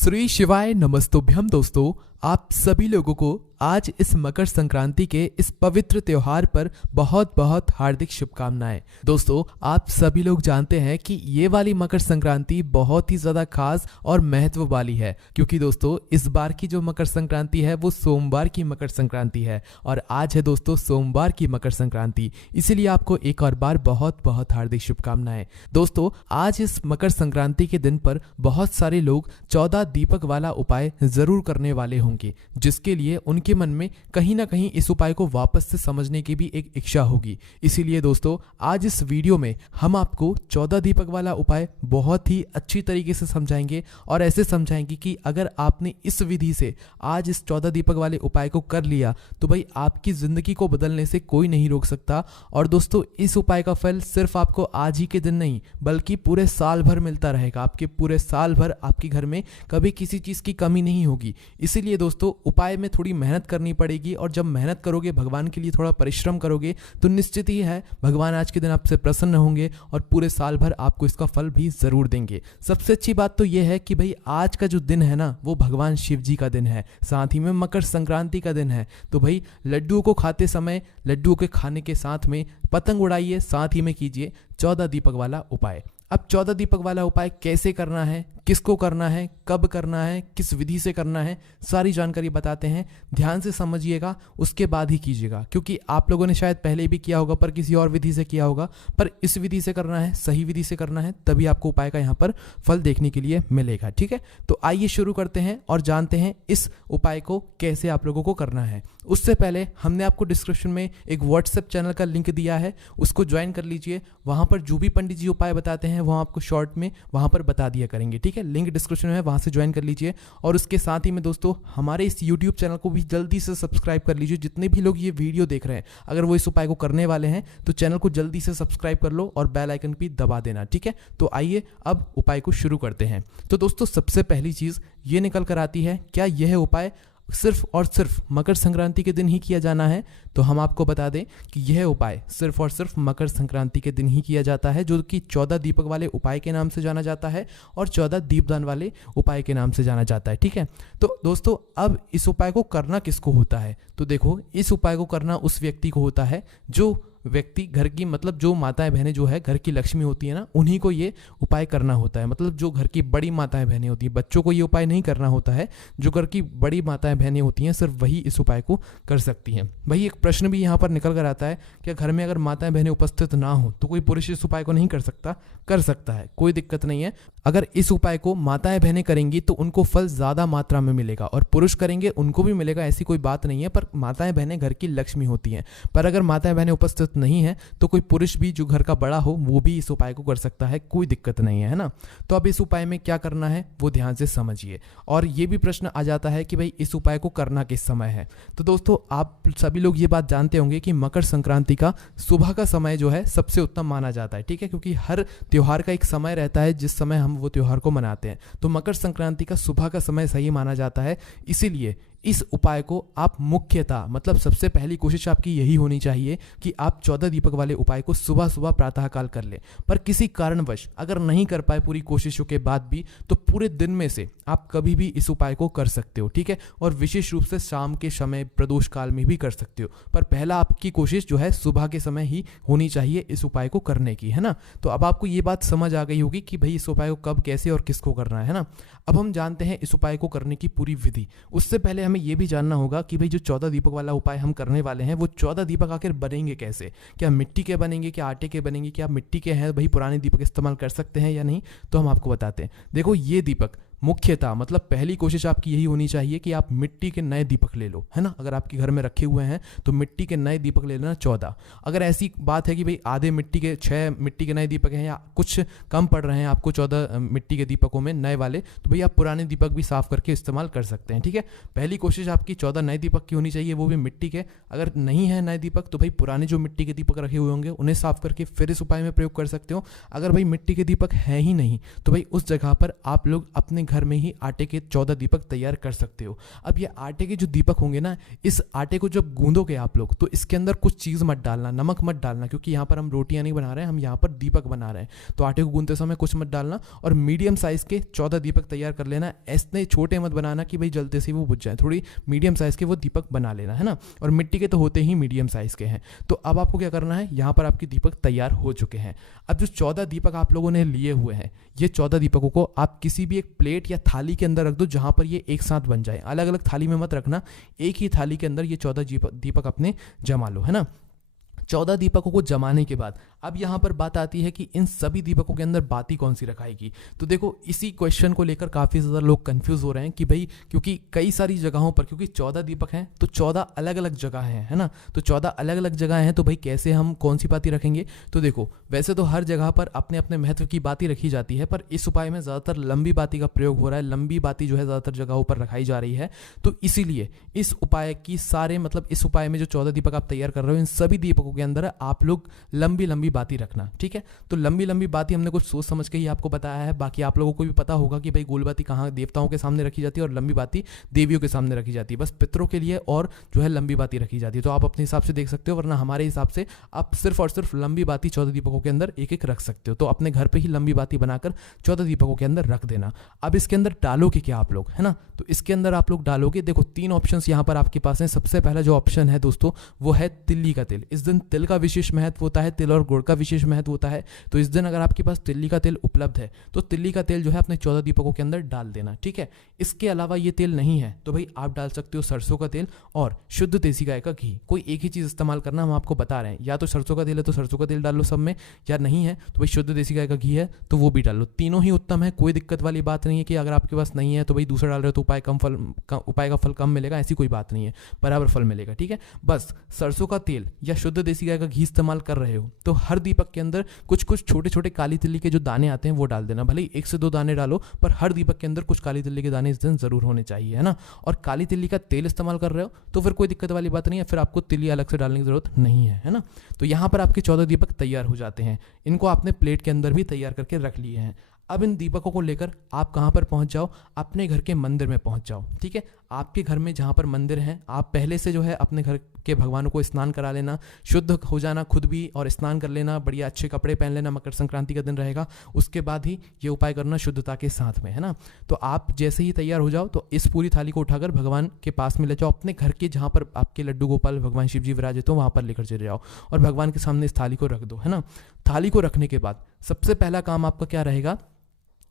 श्री शिवाय नमस्तुभ्यम। दोस्तों, आप सभी लोगों को आज इस मकर संक्रांति के इस पवित्र त्योहार पर बहुत बहुत हार्दिक शुभकामनाएं। दोस्तों, आप सभी लोग जानते हैं कि ये वाली मकर संक्रांति बहुत ही ज्यादा खास और महत्व वाली है, क्योंकि दोस्तों इस बार की जो मकर संक्रांति है वो सोमवार की मकर संक्रांति है और आज है दोस्तों सोमवार की मकर संक्रांति। इसीलिए आपको एक और बार बहुत बहुत हार्दिक शुभकामनाएं। दोस्तों, आज इस मकर संक्रांति के दिन पर बहुत सारे लोग 14 दीपक वाला उपाय जरूर करने वाले होंगे, जिसके लिए उनके मन में कहीं ना कहीं इस उपाय को वापस से समझने की भी एक इच्छा होगी। इसीलिए दोस्तों आज इस वीडियो में हम आपको 14 दीपक वाला उपाय बहुत ही अच्छी तरीके से समझाएंगे और ऐसे समझाएंगे कि अगर आपने इस विधि से आज इस 14 दीपक वाले उपाय को कर लिया तो भाई आपकी जिंदगी को बदलने से कोई नहीं रोक सकता। और दोस्तों इस उपाय का फल सिर्फ आपको आज ही के दिन नहीं बल्कि पूरे साल भर मिलता रहेगा। आपके पूरे साल भर आपके घर में कभी किसी चीज की कमी नहीं होगी। इसीलिए दोस्तों उपाय में थोड़ी मेहनत करनी पड़ेगी और जब मेहनत करोगे, भगवान के लिए थोड़ा परिश्रम करोगे तो निश्चित ही है भगवान आज के दिन आपसे प्रसन्न होंगे और पूरे साल भर आपको इसका फल भी जरूर देंगे। सबसे अच्छी बात तो यह है कि भाई आज का जो दिन है ना वो भगवान शिव जी का दिन है, साथ ही में मकर संक्रांति का दिन है। तो भाई लड्डुओं को खाते समय, लड्डुओं के खाने के साथ में पतंग उड़ाइए, साथ ही में कीजिए 14 दीपक वाला उपाय। अब 14 दीपक वाला उपाय कैसे करना है, किसको करना है, कब करना है, किस विधि से करना है, सारी जानकारी बताते हैं। ध्यान से समझिएगा, उसके बाद ही कीजिएगा, क्योंकि आप लोगों ने शायद पहले भी किया होगा पर किसी और विधि से किया होगा, पर इस विधि से करना है, सही विधि से करना है, तभी आपको उपाय का यहाँ पर फल देखने के लिए मिलेगा। ठीक है, तो आइए शुरू करते हैं और जानते हैं इस उपाय को कैसे आप लोगों को करना है। उससे पहले हमने आपको डिस्क्रिप्शन में एक व्हाट्सएप चैनल का लिंक दिया है, उसको ज्वाइन कर लीजिए। वहां पर जो भी पंडित जी उपाय बताते हैं वो आपको शॉर्ट में वहां पर बता दिया करेंगे। ठीक है, लिंक डिस्क्रिप्शन में है, वहां से ज्वाइन कर लीजिए। और उसके साथ ही में दोस्तों हमारे इस यूट्यूब चैनल को भी जल्दी से सब्सक्राइब कर लीजिए। जितने भी लोग ये वीडियो देख रहे हैं अगर वो इस उपाय को करने वाले हैं तो चैनल को जल्दी से सब्सक्राइब कर लो और बेल आइकन भी दबा देना। ठीक है, तो आइए अब उपाय को शुरू करते हैं। तो दोस्तों सबसे पहली चीज ये निकल कर आती है, क्या यह उपाय सिर्फ और सिर्फ मकर संक्रांति के दिन ही किया जाना है? तो हम आपको बता दें कि यह उपाय सिर्फ और सिर्फ मकर संक्रांति के दिन ही किया जाता है, जो कि 14 दीपक वाले उपाय के नाम से जाना जाता है और 14 दीपदान वाले उपाय के नाम से जाना जाता है। ठीक है, तो दोस्तों अब इस उपाय को करना किसको होता है? तो देखो, इस उपाय को करना उस व्यक्ति को होता है जो व्यक्ति घर की, मतलब जो माताएं बहनें जो है घर की लक्ष्मी होती है ना, उन्हीं को ये उपाय करना होता है। मतलब जो घर की बड़ी माताएं बहनें होती हैं, बच्चों को ये उपाय नहीं करना होता है। जो घर की बड़ी माताएं बहनें होती हैं सिर्फ वही इस उपाय को कर सकती हैं। भाई एक प्रश्न भी यहाँ पर निकल कर आता है, क्या घर में अगर माताएं बहनें उपस्थित ना हो तो कोई पुरुष इस उपाय को नहीं कर सकता? कर सकता है, कोई दिक्कत नहीं है। अगर इस उपाय को माताएं बहनें करेंगी तो उनको फल ज्यादा मात्रा में मिलेगा और पुरुष करेंगे उनको भी मिलेगा, ऐसी कोई बात नहीं है। पर माताएं बहनें घर की लक्ष्मी होती हैं। पर अगर माताएं बहनें उपस्थित नहीं है तो कोई पुरुष भी जो घर का बड़ा हो वो भी इस उपाय को कर सकता है, कोई दिक्कत नहीं है ना। तो अब इस उपाय में क्या करना है वो ध्यान से समझिए। और ये भी प्रश्न आ जाता है कि भाई इस उपाय को करना किस समय है? तो दोस्तों आप सभी लोग ये बात जानते होंगे कि मकर संक्रांति का सुबह का समय जो है सबसे उत्तम माना जाता है। ठीक है, क्योंकि हर त्योहार का एक समय रहता है जिस समय हम वो त्योहार को मनाते हैं। तो मकर संक्रांति का सुबह का समय सही माना जाता है। इसीलिए इस उपाय को आप मुख्यतः, मतलब सबसे पहली कोशिश आपकी यही होनी चाहिए कि आप 14 दीपक वाले उपाय को सुबह सुबह प्रातःकाल कर लें। पर किसी कारणवश अगर नहीं कर पाए पूरी कोशिशों के बाद भी, तो पूरे दिन में से आप कभी भी इस उपाय को कर सकते हो। ठीक है, और विशेष रूप से शाम के समय प्रदोष काल में भी कर सकते हो। पर पहला आपकी कोशिश जो है सुबह के समय ही होनी चाहिए इस उपाय को करने की, है ना। तो अब आपको ये बात समझ आ गई होगी कि भाई इस उपाय को कब, कैसे और किसको करना है ना। अब हम जानते हैं इस उपाय को करने की पूरी विधि। उससे पहले हमें यह भी जानना होगा कि भाई जो 14 दीपक वाला उपाय हम करने वाले हैं वो 14 दीपक आखिर बनेंगे कैसे? क्या मिट्टी के बनेंगे, क्या आटे के बनेंगे, क्या मिट्टी के हैं? भाई पुराने दीपक इस्तेमाल कर सकते हैं या नहीं? तो हम आपको बताते हैं। देखो, ये दीपक मुख्यतः, मतलब पहली कोशिश आपकी यही होनी चाहिए कि आप मिट्टी के नए दीपक ले लो, है ना। अगर आपके घर में रखे हुए हैं तो मिट्टी के नए दीपक ले लेना 14। अगर ऐसी बात है कि भाई आधे मिट्टी के, 6 मिट्टी के नए दीपक हैं या कुछ कम पड़ रहे हैं आपको 14 मिट्टी के दीपकों में नए वाले, तो भाई आप पुराने दीपक भी साफ करके इस्तेमाल कर सकते हैं। ठीक है, पहली कोशिश आपकी 14 नए दीपक की होनी चाहिए, वो भी मिट्टी के। अगर नहीं है नए दीपक तो भाई पुराने जो मिट्टी के दीपक रखे हुए होंगे उन्हें साफ करके फिर इस उपाय में प्रयोग कर सकते हो। अगर भाई मिट्टी के दीपक है ही नहीं तो भाई उस जगह पर आप लोग अपने घर में ही आटे के 14 दीपक तैयार कर सकते हो। अब ये आटे के जो दीपक होंगे ना, इस आटे को जब गूंदोगे आप लोग तो इसके अंदर कुछ चीज़ मत डालना, नमक मत डालना, क्योंकि यहाँ पर हम रोटियाँ नहीं बना रहे हैं, हम यहाँ पर दीपक बना रहे हैं। तो आटे को गूंदते समय कुछ मत डालना और मीडियम साइज़ के 14 दीपक तैयार कर लेना। ऐसे छोटे मत बनाना कि भाई जलते से वो बुझ जाए, थोड़ी मीडियम साइज़ के वो दीपक बना लेना, है ना। और मिट्टी के तो होते ही मीडियम साइज़ के हैं। तो अब आपको क्या करना है, यहाँ पर आपके दीपक तैयार हो चुके हैं। अब जो 14 दीपक आप लोगों ने लिए हुए हैं, ये 14 दीपकों को आप किसी भी एक प्लेट या थाली के अंदर रख दो जहाँ पर ये एक साथ बन जाए। अलग अलग थाली में मत रखना, एक ही थाली के अंदर ये 14 दीपक अपने जमा लो, है ना। 14 दीपकों को जमाने के बाद अब यहाँ पर बात आती है कि इन सभी दीपकों के अंदर बाती कौन सी रखाएगी। तो देखो, इसी क्वेश्चन को लेकर काफ़ी ज़्यादा लोग कंफ्यूज हो रहे हैं कि भाई, क्योंकि कई सारी जगहों पर, क्योंकि 14 दीपक हैं तो 14 अलग अलग जगह हैं, है ना। तो 14 अलग अलग जगह हैं, तो भाई कैसे हम कौन सी बाती रखेंगे। तो देखो, वैसे तो हर जगह पर अपने अपने महत्व की बाती रखी जाती है, पर इस उपाय में ज़्यादातर लंबी बाती का प्रयोग हो रहा है। लंबी बाती जो है ज़्यादातर जगहों पर रखाई जा रही है। तो इसीलिए इस उपाय की सारे, मतलब इस उपाय में जो 14 दीपक आप तैयार कर रहे हो, इन सभी दीपकों के अंदर आप लोग लंबी लंबी बाती रखना, ठीक है। तो लंबी लंबी बाती हमने कुछ सोच समझ के ही आपको बताया है। बाकी आप लोगों को भी पता होगा कि भाई गोल बाती कहाँ देवताओं के सामने रखी जाती है और लंबी बाती देवियों के सामने रखी जाती है। बस पितरों के लिए और जो है लंबी बाती रखी जाती है। तो आप अपने हिसाब से देख सकते हो, वरना हमारे हिसाब से आप सिर्फ और सिर्फ लंबी बाती 14 दीपकों के अंदर एक एक रख सकते हो। तो अपने घर पर ही लंबी बाती बनाकर 14 दीपकों के अंदर रख देना। अब इसके अंदर डालोगे क्या आप लोग, है ना। तो इसके अंदर आप लोग डालोगे, देखो 3 ऑप्शंस यहाँ पर आपके पास हैं। सबसे पहला जो ऑप्शन है दोस्तों, वो है तिल्ली का तेल। इस दिन तिल का विशेष महत्व होता है, तिल और गुड़ का विशेष महत्व होता है। तो इस दिन अगर आपके पास तिल्ली का तेल उपलब्ध है तो तिल्ली का तेल जो है अपने 14 दीपकों के अंदर डाल देना, ठीक है। इसके अलावा ये तेल नहीं है तो भाई आप डाल सकते हो सरसों का तेल और शुद्ध देसी गाय का घी। कोई एक ही चीज़ इस्तेमाल करना, हम आपको बता रहे हैं। या तो सरसों का तेल है तो सरसों का तेल डाल लो सब में, या नहीं है तो भाई शुद्ध देसी गाय का घी है तो वो भी डाल लो। तीनों ही उत्तम है, कोई दिक्कत वाली बात नहीं है कि अगर आपके पास नहीं है तो भाई दूसरा डाल रहे हो तो उपाय का फल कम मिलेगा, ऐसी कोई बात नहीं है, बराबर फल मिलेगा, ठीक है। बस सरसों का तेल या शुद्ध देसी गाय का घी इस्तेमाल कर रहे हो तो हर दीपक के अंदर कुछ कुछ छोटे छोटे काली तिल्ली के जो दाने आते हैं वो डाल देना। भले ही 1 से 2 दाने डालो, पर हर दीपक के अंदर कुछ काली तिल्ली के दाने इस दिन जरूर होने चाहिए, है ना। और काली तिल्ली का तेल इस्तेमाल कर रहे हो तो फिर कोई दिक्कत वाली बात नहीं है, फिर आपको तिल्ली अलग से डालने की जरूरत नहीं है ना। तो यहाँ पर आपके 14 दीपक तैयार हो जाते हैं। इनको आपने प्लेट के अंदर भी तैयार करके रख लिए हैं। अब इन दीपकों को लेकर आप कहाँ पर पहुँच जाओ, अपने घर के मंदिर में पहुँच जाओ, ठीक है। आपके घर में जहाँ पर मंदिर हैं, आप पहले से जो है अपने घर के भगवानों को स्नान करा लेना, शुद्ध हो जाना खुद भी और स्नान कर लेना, बढ़िया अच्छे कपड़े पहन लेना, मकर संक्रांति का दिन रहेगा। उसके बाद ही ये उपाय करना शुद्धता के साथ में, है ना। तो आप जैसे ही तैयार हो जाओ तो इस पूरी थाली को उठाकर भगवान के पास में ले जाओ, अपने घर के जहाँ पर आपके लड्डू गोपाल भगवान शिव जी विराजित हो वहाँ पर लेकर चले जाओ और भगवान के सामने इस थाली को रख दो, है ना। थाली को रखने के बाद सबसे पहला काम आपका क्या रहेगा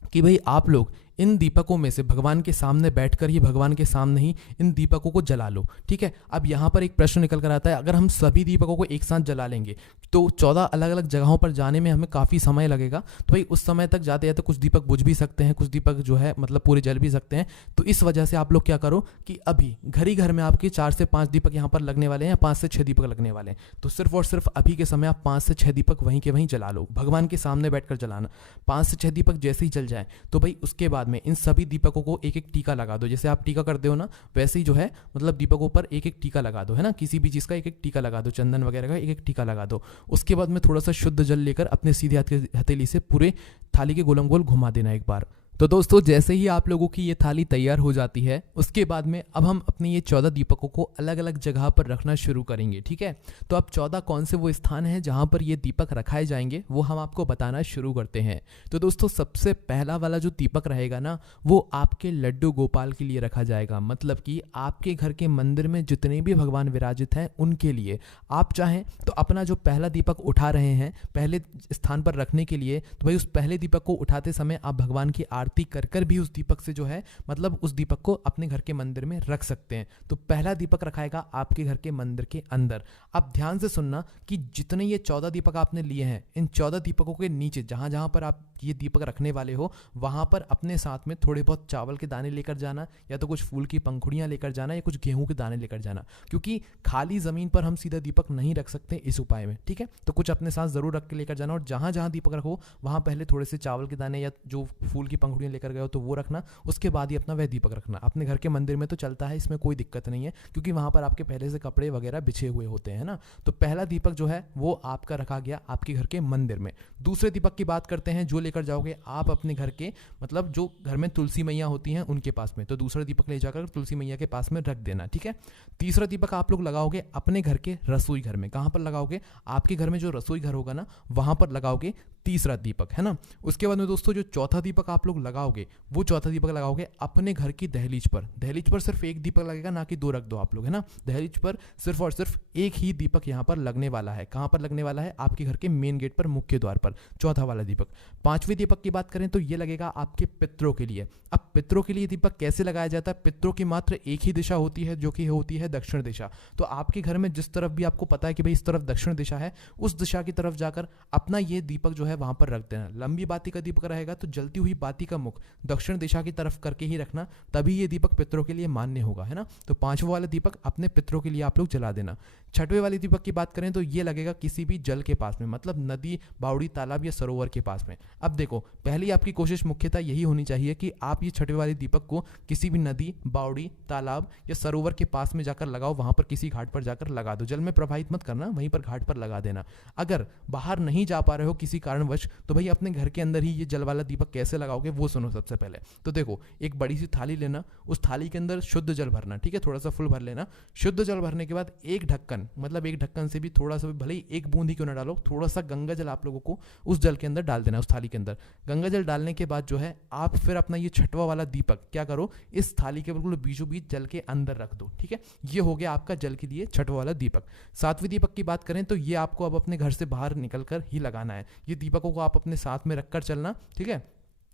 कि भाई आप लोग इन दीपकों में से भगवान के सामने बैठकर ही, भगवान के सामने ही इन दीपकों को जला लो, ठीक है। अब यहाँ पर एक प्रश्न निकल कर आता है, अगर हम सभी दीपकों को एक साथ जला लेंगे तो 14 अलग अलग जगहों पर जाने में हमें काफ़ी समय लगेगा। तो भाई उस समय तक जाते जाते कुछ दीपक बुझ भी सकते हैं, कुछ दीपक जो है मतलब पूरे जल भी सकते हैं। तो इस वजह से आप लोग क्या करो कि अभी घर ही घर में आपके 4 से 5 दीपक यहाँ पर लगने वाले हैं, या 5 से 6 दीपक लगने वाले हैं। तो सिर्फ और सिर्फ अभी के समय आप 5 से 6 दीपक वहीं के वहीं जला लो, भगवान के सामने बैठकर जलाना। 5 से 6 दीपक जैसे ही जल जाए तो भाई उसके बाद में इन सभी दीपकों को एक एक टीका लगा दो। जैसे आप टीका करते हो ना, वैसे ही जो है मतलब दीपकों पर एक एक टीका लगा दो, है ना। किसी भी चीज़ का एक एक टीका लगा दो, चंदन वगैरह का एक एक टीका लगा दो। उसके बाद में थोड़ा सा शुद्ध जल लेकर अपने सीधे हाथ की हथेली से पूरे थाली के गोलम गोल घुमा देना एक बार। तो दोस्तों जैसे ही आप लोगों की ये थाली तैयार हो जाती है, उसके बाद में अब हम अपने ये 14 दीपकों को अलग अलग जगह पर रखना शुरू करेंगे, ठीक है। तो अब 14 कौन से वो स्थान हैं जहाँ पर ये दीपक रखाए जाएंगे वो हम आपको बताना शुरू करते हैं। तो दोस्तों सबसे पहला वाला जो दीपक रहेगा ना, वो आपके लड्डू गोपाल के लिए रखा जाएगा। मतलब कि आपके घर के मंदिर में जितने भी भगवान विराजित हैं उनके लिए। आप चाहें तो अपना जो पहला दीपक उठा रहे हैं पहले स्थान पर रखने के लिए, तो भाई उस पहले दीपक को उठाते समय आप भगवान की आरती कर भी उस दीपक से जो है मतलब उस दीपक को अपने घर के मंदिर में रख सकते हैं। तो पहला दीपक रखाएगा आपके घर के मंदिर के अंदर। आप ध्यान से सुनना कि जितने ये 14 दीपक आपने लिए हैं, इन 14 दीपकों के नीचे जहां जहां पर आप ये दीपक रखने वाले हो वहां पर अपने साथ में थोड़े बहुत चावल के दाने लेकर जाना, या तो कुछ फूल की पंखुड़ियां लेकर जाना, या कुछ गेहूं के दाने लेकर जाना, क्योंकि खाली जमीन पर हम सीधा दीपक नहीं रख सकते इस उपाय में, ठीक है। तो कुछ अपने साथ जरूर रख के लेकर जाना, और जहां जहां दीपक रखो वहां पहले थोड़े से चावल के दाने या जो फूल की पंखुड़ियां बावड़ियाँ लेकर गए हो तो वो रखना, उसके बाद ही अपना वह दीपक रखना। अपने घर के मंदिर में तो चलता है, इसमें कोई दिक्कत नहीं है, क्योंकि वहाँ पर आपके पहले से कपड़े वगैरह बिछे हुए होते हैं ना। तो पहला दीपक जो है वो आपका रखा गया आपके घर के मंदिर में। दूसरे दीपक की बात करते हैं, जो लेकर जाओगे आप अपने घर के, मतलब जो घर में तुलसी मैया होती हैं उनके पास में, तो दूसरा दीपक ले जाकर तुलसी मैया के पास में रख देना, ठीक है। तीसरा दीपक आप लोग लगाओगे अपने घर के रसोई घर में। कहाँ पर लगाओगे? आपके घर में जो रसोई घर होगा ना, वहां पर लगाओगे तीसरा दीपक, है ना। उसके बाद में दोस्तों जो चौथा दीपक आप लोग लगाओगे, वो चौथा दीपक लगाओगे अपने घर की दहलीज पर। दहलीज पर सिर्फ एक दीपक लगेगा, ना कि दो रख दो आप लोग, है ना। दहलीज पर सिर्फ और सिर्फ एक ही दीपक यहाँ पर लगने वाला है। कहाँ पर लगने वाला है? आपके घर के मेन गेट पर, मुख्य द्वार पर, चौथा वाला दीपक। पांचवें दीपक की बात करें तो ये लगेगा आपके पितरों के लिए। अब पितरों के लिए दीपक कैसे लगाया जाता है? पितरों की मात्र एक ही दिशा होती है, जो कि होती है दक्षिण दिशा। तो आपके घर में जिस तरफ भी आपको पता है कि भाई इस तरफ दक्षिण दिशा है, उस दिशा की तरफ जाकर अपना ये दीपक जो है वहां पर रख देना। लंबी बाती का दीपक रहेगा तो जलती हुई बाती का मुख दक्षिण दिशा की तरफ करके ही रखना, तभी ये दीपक पितरों के लिए मान्य होगा, है ना। तो पांचवा वाला दीपक अपने पितरों के लिए आप लोग जला देना। छठवें वाले दीपक की बात करें तो ये लगेगा किसी भी जल के पास में, मतलब नदी, बावड़ी, तालाब या सरोवर के पास में। अब देखो, पहली आपकी कोशिश मुख्यतः यही होनी चाहिए कि आप ये छठवें वाले दीपक को किसी भी नदी, बावड़ी, तालाब या सरोवर के पास में जाकर लगाओ, वहां पर किसी घाट पर जाकर लगा दो। जल में प्रवाहित मत करना, वहीं पर घाट पर लगा देना। अगर बाहर नहीं जा पा रहे हो किसी कारणवश, तो भाई अपने घर के अंदर ही ये जल वाला दीपक कैसे लगाओगे वो सुनो। सबसे पहले तो देखो, एक बड़ी सी थाली लेना, उस थाली के अंदर शुद्ध जल भरना, ठीक है, थोड़ा सा फुल भर लेना। शुद्ध जल भरने के बाद एक ढक्कन, मतलब एक ढक्कन से भी थोड़ा सा भी, भले ही एक बूंद ही क्यों ना डालो, थोड़ा सा गंगा जल आप लोगों को उस जल के अंदर डाल देना, उस थाली के अंदर। गंगा जल डालने के बाद जो है आप फिर अपना ये छठवा वाला दीपक क्या करो, इस थाली के बिल्कुल बीचों बीच जल के अंदर रख दो, ठीक है। ये हो गया आपका जल के लिए छठवा वाला दीपक। सातवें दीपक की बात करें तो ये आपको अब अपने घर से बाहर निकलकर ही लगाना है। ये दीपकों को आप अपने साथ में रखकर चलना, ठीक है,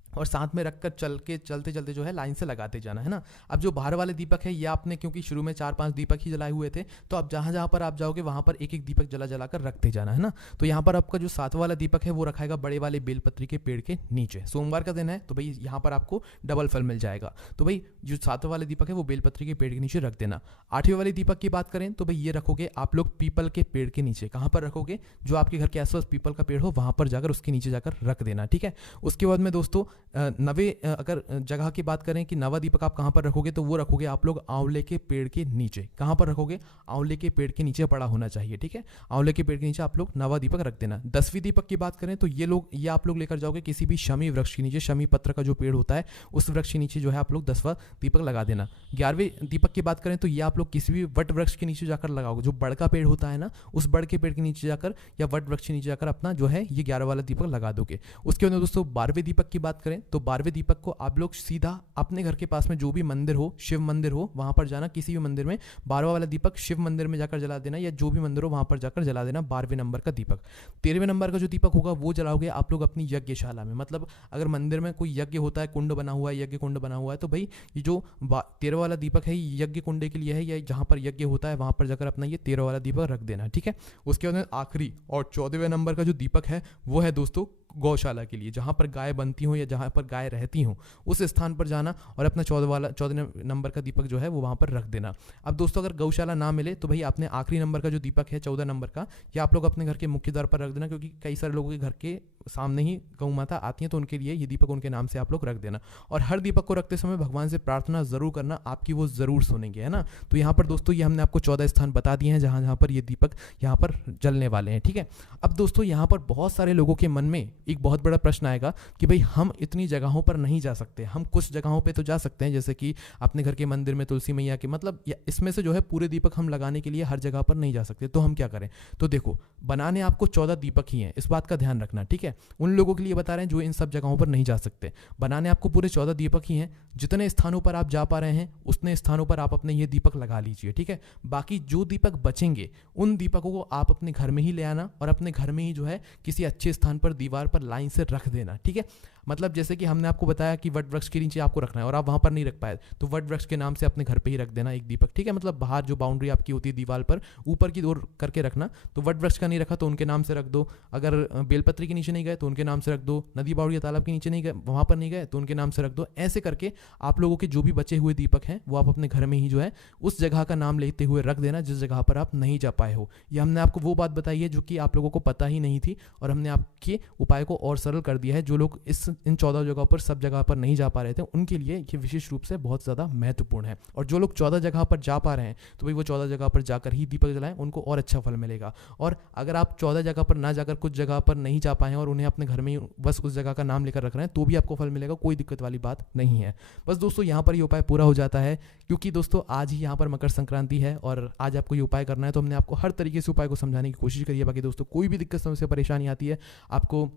और साथ में रखकर चलते चलते जो है लाइन से लगाते जाना, है ना। अब जो बाहर वाले दीपक है ये आपने, क्योंकि शुरू में 4-5 दीपक ही जलाए हुए थे, तो अब जहां जहां पर आप जाओगे वहां पर एक एक दीपक जला कर रखते जाना, है ना। तो यहाँ पर आपका जो सातवां वाला दीपक है वो रखाएगा बड़े वाले बेलपत्री के पेड़ के नीचे। सोमवार का दिन है तो भाई यहाँ पर आपको डबल फल मिल जाएगा। तो भाई जो सातवां वाले दीपक है वो बेलपत्री के पेड़ के नीचे रख देना। आठवें वाले दीपक की बात करें तो भाई ये रखोगे आप लोग पीपल के पेड़ के नीचे। कहाँ पर रखोगे? जो आपके घर के आसपास पीपल का पेड़ हो वहां पर जाकर उसके नीचे जाकर रख देना, ठीक है। उसके बाद में दोस्तों नवे अगर जगह की बात करें कि नवा दीपक आप कहां पर रखोगे, तो वो रखोगे आप लोग आंवले के पेड़ के नीचे। कहां पर रखोगे? आंवले के पेड़ के नीचे बड़ा होना चाहिए, ठीक है। आंवले के पेड़ के नीचे आप लोग नवा दीपक रख देना। 10वीं दीपक की बात करें तो ये आप लोग लेकर जाओगे किसी भी शमी वृक्ष के नीचे। शमी पत्र का जो पेड़ होता है उस वृक्ष के नीचे जो है आप लोग 10वां दीपक लगा देना। 11वें दीपक की बात करें तो ये आप लोग किसी भी वट वृक्ष के नीचे जाकर लगाओगे। जो बड़ का पेड़ होता है ना, उस बड़ के पेड़ के नीचे जाकर या वट वृक्ष के नीचे जाकर अपना जो है ये 11 वाला दीपक लगा दोगे। उसके बाद दोस्तों 12वें दीपक की बात करें तो 12वें दीपक को आप लोग सीधा अपने घर के पास में जो भी मंदिर हो, शिव मंदिर हो, वहां पर जाना। किसी भी मंदिर में 12वां वाला दीपक शिव मंदिर में जाकर जला देना, या जो भी मंदिर हो वहां पर जाकर जला देना 12वें नंबर का दीपक। 13वें नंबर का जो दीपक होगा वो जलाओगे आप लोग अपनी यज्ञशाला में। मतलब अगर मंदिर में कोई यज्ञ होता है, कुंड बना हुआ है, यज्ञ कुंड बना हुआ है, तो भाई ये जो 13वां वाला दीपक है यज्ञ कुंड के लिए है, या जहां पर यज्ञ होता है वहां पर जाकर अपना ये 13वां वाला दीपक रख देना, ठीक है। उसके बाद आखिरी और 14वें नंबर का जो दीपक है वो है दोस्तों गौशाला के लिए। जहां पर गाय बनती हो या जहां पर गाय रहती हो उस स्थान पर जाना और अपना 14 नंबर का दीपक जो है वो वहां पर रख देना। अब दोस्तों अगर गौशाला ना मिले तो भाई आपने आखिरी नंबर का जो दीपक है 14 नंबर का, या आप लोग अपने घर के मुख्य द्वार पर रख देना, क्योंकि कई सारे लोगों के घर के सामने ही गौ माता आती हैं, तो उनके लिए ये दीपक उनके नाम से आप लोग रख देना। और हर दीपक को रखते समय भगवान से प्रार्थना जरूर करना, आपकी वो जरूर सुनेंगे, है ना। तो यहाँ पर दोस्तों ये हमने आपको 14 स्थान बता दिए हैं जहां जहां पर ये दीपक यहाँ पर जलने वाले हैं, ठीक है। अब दोस्तों यहाँ पर बहुत सारे लोगों के मन में एक बहुत बड़ा प्रश्न आएगा कि भाई हम इतनी जगहों पर नहीं जा सकते, हम कुछ जगहों पे तो जा सकते हैं, जैसे कि अपने घर के मंदिर में तुलसी मैया के, मतलब इसमें से जो है पूरे दीपक हम लगाने के लिए हर जगह पर नहीं जा सकते, तो हम क्या करें? तो देखो, बनाने आपको 14 दीपक ही हैं, इस बात का ध्यान रखना, ठीक है। उन लोगों के लिए बता रहे हैं जो इन सब जगहों पर नहीं जा सकते। बनाने आपको पूरे 14 दीपक ही हैं। जितने स्थानों पर आप जा पा रहे हैं उतने स्थानों पर आप अपने ये दीपक लगा लीजिए, ठीक है। बाकी जो दीपक बचेंगे उन दीपकों को आप अपने घर में ही ले आना और अपने घर में ही जो है किसी अच्छे स्थान पर दीवार पर लाइन से रख देना, ठीक है। मतलब जैसे कि हमने आपको बताया कि वट वृक्ष के नीचे आपको रखना है और आप वहां पर नहीं रख पाए, तो वट वृक्ष के नाम से अपने घर पे ही रख देना एक दीपक, ठीक है। मतलब बाहर जो बाउंड्री आपकी होती है दीवार पर ऊपर की ओर करके रखना। तो वट वृक्ष का नहीं रखा तो उनके नाम से रख दो। अगर बेलपत्री के नीचे नहीं गए तो उनके नाम से रख दो। नदी बाउंड्री या तालाब के नीचे नहीं गए, वहां पर नहीं गए तो उनके नाम से रख दो। ऐसे करके आप लोगों के जो भी बचे हुए दीपक हैं वो आप अपने घर में ही जो है उस जगह का नाम लेते हुए रख देना जिस जगह पर आप नहीं जा पाए हो। ये हमने आपको वो बात बताई है जो कि आप लोगों को पता ही नहीं थी और हमने आपके उपाय को और सरल कर दिया है। जो लोग इस इन 14 जगहों पर सब जगह पर नहीं जा पा रहे थे, उनके लिए ये विशेष रूप से बहुत ज़्यादा महत्वपूर्ण है। और जो लोग 14 जगह पर जा पा रहे हैं तो भाई वो 14 जगह पर जाकर ही दीपक जलाएं, उनको और अच्छा फल मिलेगा। और अगर आप 14 जगह पर ना जाकर कुछ जगह पर नहीं जा पाए हैं और उन्हें अपने घर में ही बस उस जगह का नाम लेकर रख रहे हैं तो भी आपको फल मिलेगा, कोई दिक्कत वाली बात नहीं है। बस दोस्तों यहाँ पर ये उपाय पूरा हो जाता है, क्योंकि दोस्तों आज ही यहाँ पर मकर संक्रांति है और आज आपको ये उपाय करना है, तो हमने आपको हर तरीके से उपाय को समझाने की कोशिश करी है। बाकी दोस्तों कोई भी दिक्कत, समस्या, परेशानी आती है आपको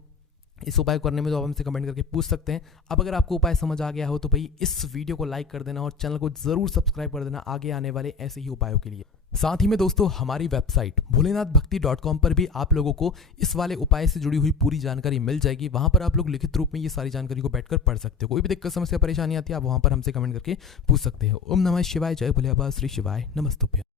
इस उपाय करने में, तो आप हमसे कमेंट करके पूछ सकते हैं। अब अगर आपको उपाय समझ आ गया हो तो भाई इस वीडियो को लाइक कर देना और चैनल को जरूर सब्सक्राइब कर देना आगे आने वाले ऐसे ही उपायों के लिए। साथ ही में दोस्तों हमारी वेबसाइट भोलेनाथभक्ति.com पर भी आप लोगों को इस वाले उपाय से जुड़ी हुई पूरी जानकारी मिल जाएगी। वहां पर आप लोग लिखित रूप में ये सारी जानकारी को बैठकर पढ़ सकते हो। कोई भी दिक्कत, समस्या, परेशानी आती है आप वहां पर हमसे कमेंट करके पूछ सकते हो। ओम नमः शिवाय, जय भोले बाबा, श्री शिवाय, नमस्तुभ्यं।